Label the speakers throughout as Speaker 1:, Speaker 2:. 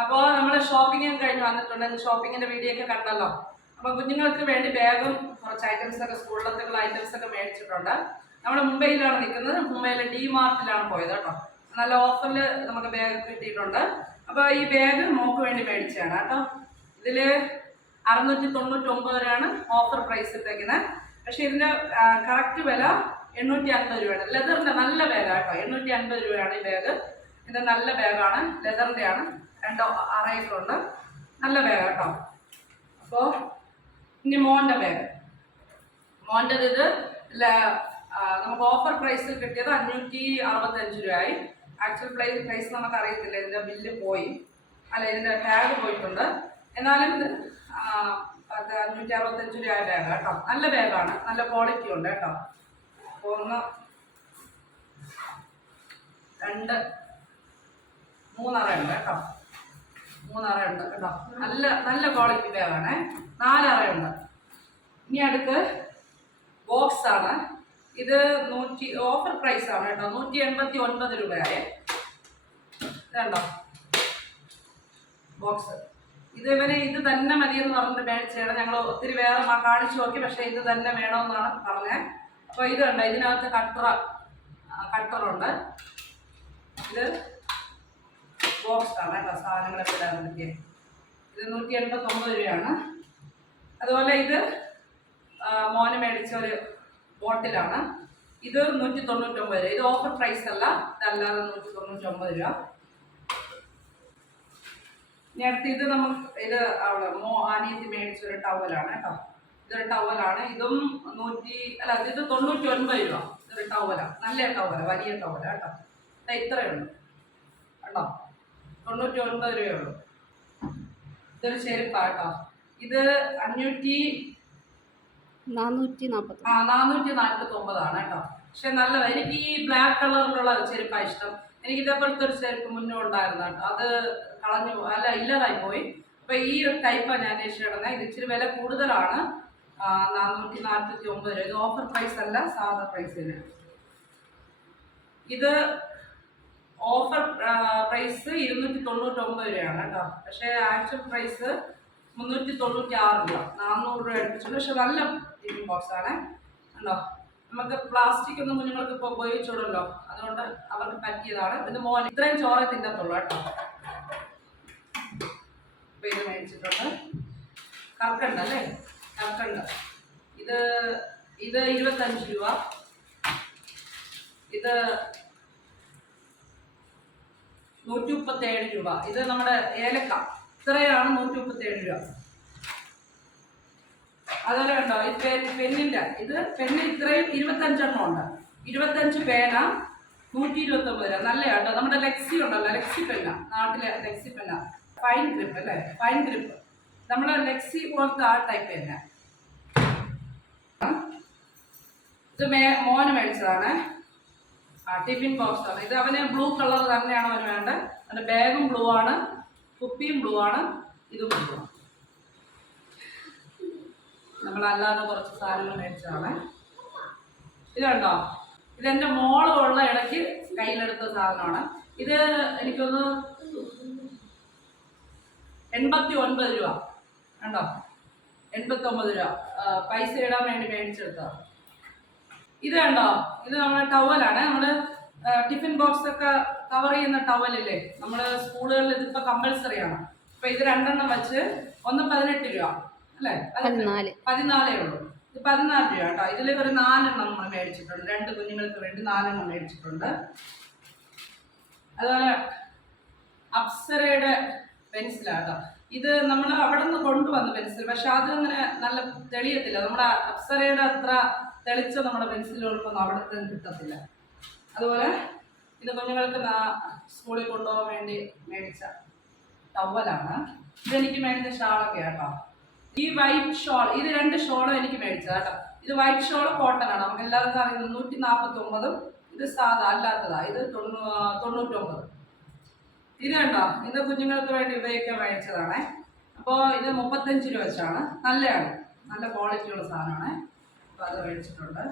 Speaker 1: അപ്പോൾ നമ്മൾ ഷോപ്പിംഗ് കഴിഞ്ഞ് വന്നിട്ടുണ്ട്. ഷോപ്പിങ്ങിന്റെ വീഡിയോ ഒക്കെ കണ്ടല്ലോ. അപ്പോൾ കുഞ്ഞുങ്ങൾക്ക് വേണ്ടി ബാഗും കുറച്ച് ഐറ്റംസ് ഒക്കെ സ്കൂളിലത്തേക്കുള്ള ഐറ്റംസ് ഒക്കെ മേടിച്ചിട്ടുണ്ട്. നമ്മൾ മുംബൈയിലാണ് നിൽക്കുന്നത്. മുംബൈയിലെ ഡി മാർട്ടിലാണ് പോയത് കേട്ടോ. നല്ല ഓഫറിൽ നമുക്ക് ബാഗ് കിട്ടിയിട്ടുണ്ട്. അപ്പോൾ ഈ ബാഗ് മോക്ക് വേണ്ടി മേടിച്ചതാണ് കേട്ടോ. ഇതിൽ അറുന്നൂറ്റി തൊണ്ണൂറ്റി ഒമ്പത് രൂപയാണ് ഓഫർ പ്രൈസ് ഇട്ടേക്കുന്നത് പക്ഷേ ഇതിന്റെ കറക്റ്റ് വില എണ്ണൂറ്റി അൻപത് രൂപയാണ് ലെതറിന്റെ നല്ല ബാഗാണ് കേട്ടോ. എണ്ണൂറ്റി അൻപത് രൂപയാണ് ഈ ബാഗ് ഇത് നല്ല ബാഗാണ് ലെതറിന്റെ ആണ് രണ്ട് ഉണ്ട് നല്ല ബാഗ് കേട്ടോ അപ്പോൾ ഇനി മോന്റെ ബാഗ് മോന്റെ ഇത് നമുക്ക് ഓഫർ പ്രൈസിൽ കിട്ടിയത് അഞ്ഞൂറ്റി അറുപത്തഞ്ച് രൂപയായി. ആക്ച്വൽ പ്രൈസ് പ്രൈസ് നമുക്ക് അറിയത്തില്ല. ഇതിന്റെ ബില്ല് പോയി. അല്ല ഇതിന്റെ ബാഗ് പോയിട്ടുണ്ട്. എന്നാലും ഇത് അഞ്ഞൂറ്റി അറുപത്തഞ്ച് രൂപ ബാഗ് കേട്ടോ നല്ല ബാഗാണ് നല്ല ക്വാളിറ്റി ഉണ്ട് കേട്ടോ. അപ്പോൾ ഒന്ന് രണ്ട് മൂന്നറയുണ്ട് കേട്ടോ. മൂന്നറയുണ്ട് കേട്ടോ. നല്ല നല്ല ക്വാളിറ്റി ബാഗാണ് നാലറയുണ്ട്. ഇനി അടുത്ത് ബോക്സ് ആണ്. ഇത് നൂറ്റി ഓഫർ പ്രൈസ് ആണ് കേട്ടോ. നൂറ്റി എൺപത്തി ഒൻപത് രൂപയായ. ഇതുണ്ടോ? ബോക്സ് ഇത് ഇവന് ഇത് തന്നെ മതിയെന്ന് പറഞ്ഞിട്ട് മേടിച്ചാണ് ഞങ്ങൾ ഒത്തിരി വേറെ കാണിച്ചു നോക്കി പക്ഷേ ഇത് തന്നെ വേണമെന്നാണ് പറഞ്ഞത് അപ്പോൾ ഇത് കണ്ടോ? ഇതിനകത്ത് കട്ടറ കട്ടറുണ്ട് ഇത് ബോക്സ് ആണ് കേട്ടോ സാധനങ്ങളൊക്കെ ഇടാൻ പറ്റിയ. ഇത് നൂറ്റി എൺപത്തൊമ്പത് രൂപയാണ്. അതുപോലെ ഇത് മോന് മേടിച്ച ഒരു ബോട്ടിലാണ്. ഇത് നൂറ്റി തൊണ്ണൂറ്റൊമ്പത് രൂപ. ഇത് ഓഫർ പ്രൈസ് അല്ല ഇതല്ലാതെ നൂറ്റി തൊണ്ണൂറ്റൊമ്പത് രൂപ നേരത്തെ ഇത് നമുക്ക് ഇത് അവിടെ മോ ആനിയത്തി മേടിച്ച ഒരു ടവലാണ് കേട്ടോ. ഇതൊരു ടവലാണ് ഇതും നൂറ്റി അല്ല ഇത് തൊണ്ണൂറ്റി ഒൻപത് രൂപ. ഇതൊരു ടവലാണ് നല്ല ടവല വലിയ ടവല കേട്ടോ. ഇത് ഇത്രയുണ്ട് കേട്ടോ തൊണ്ണൂറ്റി ഒൻപത് രൂപയുള്ളൂ. ഇതൊരു ചെരുപ്പാട്ടോ ഇത് അഞ്ഞൂറ്റി
Speaker 2: നാനൂറ്റി നാൽപ്പത്തി
Speaker 1: ആ നാനൂറ്റി നാൽപ്പത്തി ഒമ്പതാണ് കേട്ടോ. പക്ഷെ നല്ലതാണ് എനിക്ക് ഈ ബ്ലാക്ക് കളറിലുള്ള ചെരുപ്പാണ് ഇഷ്ടം. എനിക്ക് ഇതേപോലത്തെ ഒരു ചെരുപ്പ് മുന്നേ ഉണ്ടായിരുന്നു കേട്ടോ. അത് കളഞ്ഞു അല്ല ഇല്ലാതായി പോയി. അപ്പൊ ഈ ഒരു ടൈപ്പാണ് ഞാൻ അന്വേഷിച്ചിടുന്നത് ഇത് ഇച്ചിരി വില കൂടുതലാണ്. നാനൂറ്റി നാൽപ്പത്തി ഒമ്പത് രൂപ. ഇത് ഓഫർ പ്രൈസ് അല്ല സാധാ പ്രൈസിന് ഇത് ഓഫർ പ്രൈസ് ഇരുന്നൂറ്റി തൊണ്ണൂറ്റി ഒമ്പത് രൂപയാണ് കേട്ടോ. പക്ഷേ ആക്ച്വൽ പ്രൈസ് മുന്നൂറ്റി തൊണ്ണൂറ്റി ആറ് രൂപ. നാനൂറ് രൂപ അടുപ്പിച്ചിട്ടുണ്ട്. പക്ഷെ നല്ല ടിഫിൻ ആണ്. ഉണ്ടോ നമുക്ക് പ്ലാസ്റ്റിക് ഒന്നും കുഞ്ഞുങ്ങൾക്ക് ഇപ്പോൾ ഉപയോഗിച്ചോളല്ലോ അതുകൊണ്ട് അവർക്ക് പറ്റിയതാണ്. ഇത് മോൻ ഇത്രയും ചോറേ തിന്നത്തുള്ളൂ കേട്ടോ. ഇപ്പൊ ഇത് മേടിച്ചിട്ടുണ്ട്. കർക്കണ്ട അല്ലേ? കർക്കണ്ട. ഇത് ഇത് ഇരുപത്തഞ്ച് രൂപ. ഇത് നൂറ്റി മുപ്പത്തേഴ് രൂപ. ഇത് നമ്മുടെ ഏലക്ക. ഇത്രയാണ് നൂറ്റി മുപ്പത്തേഴ് രൂപ. അതുപോലെ ഉണ്ടോ ഈ പെന്നിന്റെ ഇത് പെന്ന് ഇത്രയും ഇരുപത്തഞ്ചെണ്ണം ഉണ്ട്. ഇരുപത്തഞ്ച് പേന നൂറ്റി ഇരുപത്തൊമ്പത് രൂപ. നല്ല കേട്ടോ. നമ്മുടെ ലെക്സി ഉണ്ടല്ലോ ലെക്സി പെന്ന. നാട്ടിലെ ലെക്സി പെന്ന. ഫൈൻ ഗ്രിപ്പ് അല്ലേ? ഫൈൻ ഗ്രിപ്പ് നമ്മുടെ ലെക്സി പോലത്തെ ആ ടൈപ്പ് തന്നെ. ഇത് മേ മോന് മേടിച്ചതാണ്. ടിഫിൻ ബോക്സ് ആണ്. ഇത് അവന് ബ്ലൂ കളർ തന്നെയാണ് അവന് വേണ്ടത്. അവന്റെ ബാഗും ബ്ലൂ ആണ്. കുപ്പിയും ബ്ലൂ ആണ്. ഇതും ബ്ലൂ ആണ്. നമ്മളല്ലാതെ കുറച്ച് സാധനങ്ങൾ മേടിച്ചതാണ്. ഇത് കണ്ടോ? ഇതെന്റെ മോൾ ഉള്ള ഇടയ്ക്ക് കയ്യിലെടുത്ത സാധനമാണ്. ഇത് എനിക്കൊന്ന് എൺപത്തി ഒൻപത് രൂപ. കണ്ടോ? എൺപത്തി ഒമ്പത് രൂപ പൈസ ഇടാൻ വേണ്ടി മേടിച്ചെടുത്തതാണ്. ഇത് കണ്ടോ? ഇത് നമ്മുടെ ടവലാണ് നമ്മൾ ടിഫിൻ ബോക്സ് ഒക്കെ കവർ ചെയ്യുന്ന ടവലില്ലേ നമ്മൾ സ്കൂളുകളിൽ ഇതിപ്പോ കമ്പൽസറി ആണ്. അപ്പൊ ഇത് രണ്ടെണ്ണം വെച്ച് ഒന്ന് പതിനെട്ട് രൂപ. അല്ലേ?
Speaker 2: പതിനാല്.
Speaker 1: ഉള്ളൂ. ഇത് പതിനാല് രൂപ കേട്ടോ. ഇതിൽ ഒരു നാലെണ്ണം നമ്മൾ മേടിച്ചിട്ടുണ്ട്. രണ്ട് കുഞ്ഞുങ്ങൾക്ക് വേണ്ടി നാലെണ്ണം മേടിച്ചിട്ടുണ്ട്. അതുപോലെ അപ്സരയുടെ പെൻസിലാട്ടോ ഇത് നമ്മൾ അവിടെ നിന്ന് കൊണ്ടുവന്ന പെൻസിൽ. പക്ഷെ അതങ്ങനെ നല്ല തെളിയത്തില്ല. നമ്മുടെ അപ്സരയുടെ അത്ര തെളിച്ച നമ്മുടെ പെൻസിലുകൾക്കൊന്നും അവിടുത്തെ കിട്ടത്തില്ല. അതുപോലെ ഇത് കുഞ്ഞുങ്ങൾക്ക് സ്കൂളിൽ കൊണ്ടുപോകാൻ വേണ്ടി മേടിച്ച ടവലാണ്. ഇതെനിക്ക് മേടിച്ച ഷാളൊക്കെ കേട്ടോ ഈ വൈറ്റ് ഷോൾ ഇത് രണ്ട് ഷോളും എനിക്ക് മേടിച്ചത് കേട്ടോ. ഇത് വൈറ്റ് ഷോൾ കോട്ടൺ ആണ്. നമുക്ക് എല്ലാവർക്കും അറിയുന്നത് നൂറ്റി നാൽപ്പത്തി ഒമ്പതും ഇത് സാധാ അല്ലാത്തതാണ് ഇത് തൊണ്ണൂ തൊണ്ണൂറ്റൊമ്പത്. ഇത് കണ്ടോ? ഇത് കുഞ്ഞുങ്ങൾക്ക് വേണ്ടി ഉപയോഗിക്കാൻ മേടിച്ചതാണേ അപ്പോൾ ഇത് മുപ്പത്തഞ്ച് രൂപ വെച്ചാണ്. നല്ലതാണ് നല്ല ക്വാളിറ്റിയുള്ള സാധനമാണ്. അപ്പോൾ അത് മേടിച്ചിട്ടുണ്ട്.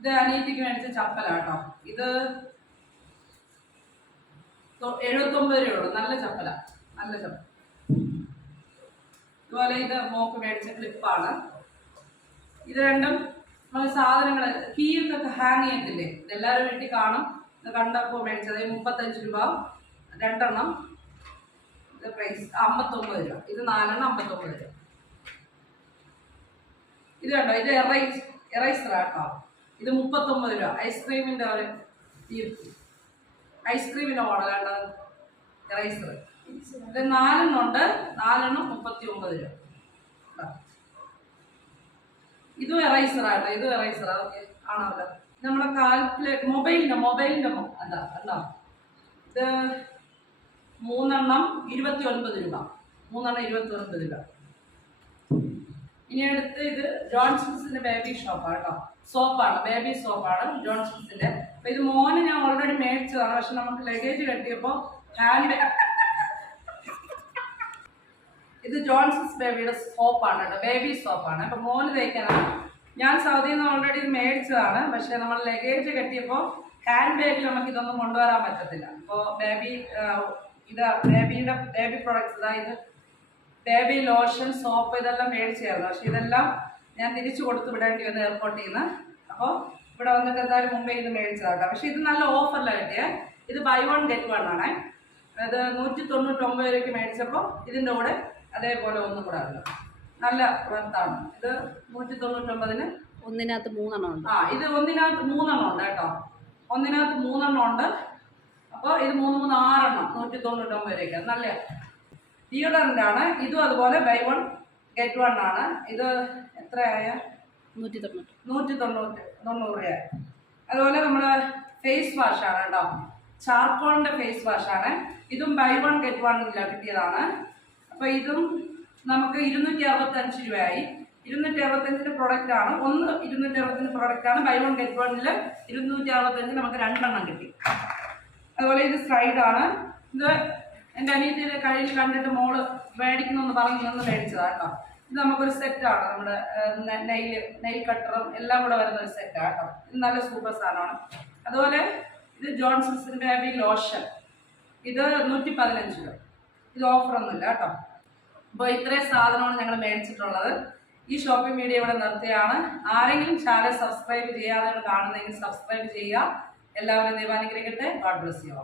Speaker 1: ഇത് അനിയത്തിക്ക് മേടിച്ച ചപ്പലാട്ടോ. ഇത് എഴുപത്തൊമ്പത് രൂപ നല്ല ചപ്പല. നല്ല ചപ്പല ഇതുപോലെ ഇത് മോക്ക് മേടിച്ച ക്ലിപ്പാണ് ഇത് രണ്ടും നമ്മൾ സാധനങ്ങൾ കീയൊക്കെ ഹാങ് ചെയ്യത്തില്ലേ? ഇതെല്ലാവരും വീട്ടിൽ കാണും. കണ്ടപ്പോൾ മേടിച്ചത് മുപ്പത്തഞ്ച് രൂപ. രണ്ടെണ്ണം. പ്രൈസ് അമ്പത്തൊമ്പത് രൂപ. ഇത് നാലെണ്ണം അമ്പത്തൊമ്പത് രൂപ. ഇത് കണ്ടോ? ഇത് എറൈസ് എറൈസർ കേട്ടോ ഇത് മുപ്പത്തൊമ്പത് രൂപ. ഐസ്ക്രീമിന്റെ ഒരു ഐസ്ക്രീമിന്റെ മോഡൽ കണ്ടോ? എറൈസർ ഇത് നാലെണ്ണമുണ്ട് നാലെണ്ണം മുപ്പത്തി ഒമ്പത് രൂപ. ഇതും ആട്ടോ. ഇതും എറൈസർ ആണോ നമ്മുടെ കാൽക്കുലേറ്റ് മൊബൈലിന്റെ മൊബൈലിന്റെ അതാ അല്ല ഇത് മൂന്നെണ്ണം ഇരുപത്തി ഒൻപത് രൂപ. മൂന്നെണ്ണം ഇരുപത്തി ഒൻപത് രൂപ. ഇനി അടുത്ത് ഇത് ജോൺസൺസിന്റെ ബേബി ഷോപ്പാണ് കേട്ടോ സോപ്പാണ് ബേബി സോപ്പാണ് ജോൺസൺസിന്റെ അപ്പൊ ഇത് മോന് ഞാൻ ഓൾറെഡി മേടിച്ചതാണ്. പക്ഷെ നമുക്ക് ലഗേജ് കെട്ടിയപ്പോൾ ഹാൻഡ് ഇത് ജോൺസൺസ് ബേബിയുടെ സോപ്പാണ് കേട്ടോ ബേബി സോപ്പാണ് അപ്പൊ മോന് തേക്കാനാണ് ഞാൻ സൗദിയിൽ നിന്ന് ഓൾറെഡി മേടിച്ചതാണ്. പക്ഷെ നമ്മൾ ലഗേജ് കെട്ടിയപ്പോൾ ഹാൻഡ് ബാഗിൽ നമുക്ക് ഇതൊന്നും കൊണ്ടുവരാൻ പറ്റത്തില്ല. അപ്പോൾ ബേബി ഇത് ബേബിയുടെ ബേബി പ്രൊഡക്ട്സ് അതായത് ബേബി ലോഷൻ സോപ്പ് ഇതെല്ലാം മേടിച്ചായിരുന്നു. പക്ഷെ ഇതെല്ലാം ഞാൻ തിരിച്ചു കൊടുത്തു വിടേണ്ടി വന്നു എയർപോർട്ടിൽ നിന്ന് അപ്പോൾ ഇവിടെ വന്നിട്ട് എന്തായാലും മുംബൈ ഇത് മേടിച്ചതാട്ടോ പക്ഷെ ഇത് നല്ല ഓഫറിലാണ് കിട്ടിയത് ഇത് ബൈ വൺ ഗെറ്റ് വൺ ആണ്. അത് നൂറ്റി തൊണ്ണൂറ്റൊമ്പത് രൂപയ്ക്ക് മേടിച്ചപ്പോൾ ഇതിന്റെ കൂടെ അതേപോലെ ഒന്നും കൂടെ ഉണ്ട് നല്ല വർത്താണ് ഇത് നൂറ്റി തൊണ്ണൂറ്റൊമ്പതിന്
Speaker 2: ഒന്നിനകത്ത് മൂന്നെണ്ണം ഉണ്ട്.
Speaker 1: ആ ഇത് ഒന്നിനകത്ത് മൂന്നെണ്ണം ഉണ്ട് കേട്ടോ. ഒന്നിനകത്ത് മൂന്നെണ്ണം ഉണ്ട്. അപ്പോൾ ഇത് മൂന്ന് മൂന്ന് ആറെണ്ണം നൂറ്റി തൊണ്ണൂറ്റൊമ്പത് രൂപയ്ക്ക് നല്ല ഡിയോഡറന്റ് ആണ്. ഇതും അതുപോലെ ബൈ വൺ ഗെറ്റ് വൺ ആണ്. ഇത് എത്രയായ?
Speaker 2: നൂറ്റി തൊണ്ണൂറ്റി
Speaker 1: നൂറ്റി തൊണ്ണൂറ്റി തൊണ്ണൂറ് രൂപ. അതുപോലെ നമ്മൾ ഫേസ് വാഷാണ് കേട്ടോ. ചാർക്കോളിന്റെ ഫേസ് വാഷാണ് ഇതും ബൈ വൺ ഗെറ്റ് വൺ കിട്ടിയതാണ്. അപ്പോൾ ഇതും നമുക്ക് ഇരുന്നൂറ്റി അറുപത്തഞ്ച് രൂപയായി. ഇരുന്നൂറ്റി അറുപത്തഞ്ചിന്റെ പ്രൊഡക്റ്റ് ആണ്. ഒന്ന് ഇരുന്നൂറ്റി അറുപത്തഞ്ച് പ്രൊഡക്റ്റ് ആണ്. ബൈ വൺ ഗെറ്റ് വണ്ണിൽ ഇരുന്നൂറ്റി അറുപത്തഞ്ച് നമുക്ക് രണ്ടെണ്ണം കിട്ടി. അതുപോലെ ഇത് ആണ്. ഇത് എന്റെ അനിയത്തിയുടെ കയ്യിൽ കണ്ടിട്ട് മോൾ മേടിക്കണമെന്ന് പറഞ്ഞ് നിന്ന് മേടിച്ചതാണ് കേട്ടോ. ഇത് നമുക്കൊരു സെറ്റാണ് നമ്മുടെ നെയിൽ നെയിൽ കട്ടറും എല്ലാം കൂടെ വരുന്ന ഒരു സെറ്റാണ് കേട്ടോ. ഇത് നല്ല സൂപ്പർ സാധനമാണ്. അതുപോലെ ഇത് ജോൺസൺസിന്റെ ബേബി ലോഷൻ. ഇത് നൂറ്റി പതിനഞ്ച് രൂപ. ഇത് ഓഫറൊന്നുമില്ല കേട്ടോ. അപ്പോൾ ഇത്രയും സാധനമാണ് ഞങ്ങൾ മേടിച്ചിട്ടുള്ളത്. ഈ ഷോപ്പിംഗ് വീഡിയോ ഇവിടെ നിർത്തിയാണ്. ആരെങ്കിലും ചാനൽ സബ്സ്ക്രൈബ് ചെയ്യാതെ കാണുന്നെങ്കിൽ സബ്സ്ക്രൈബ് ചെയ്യുക. എല്ലാവരും ദൈവാനുഗ്രഹിക്കട്ടെ. God bless you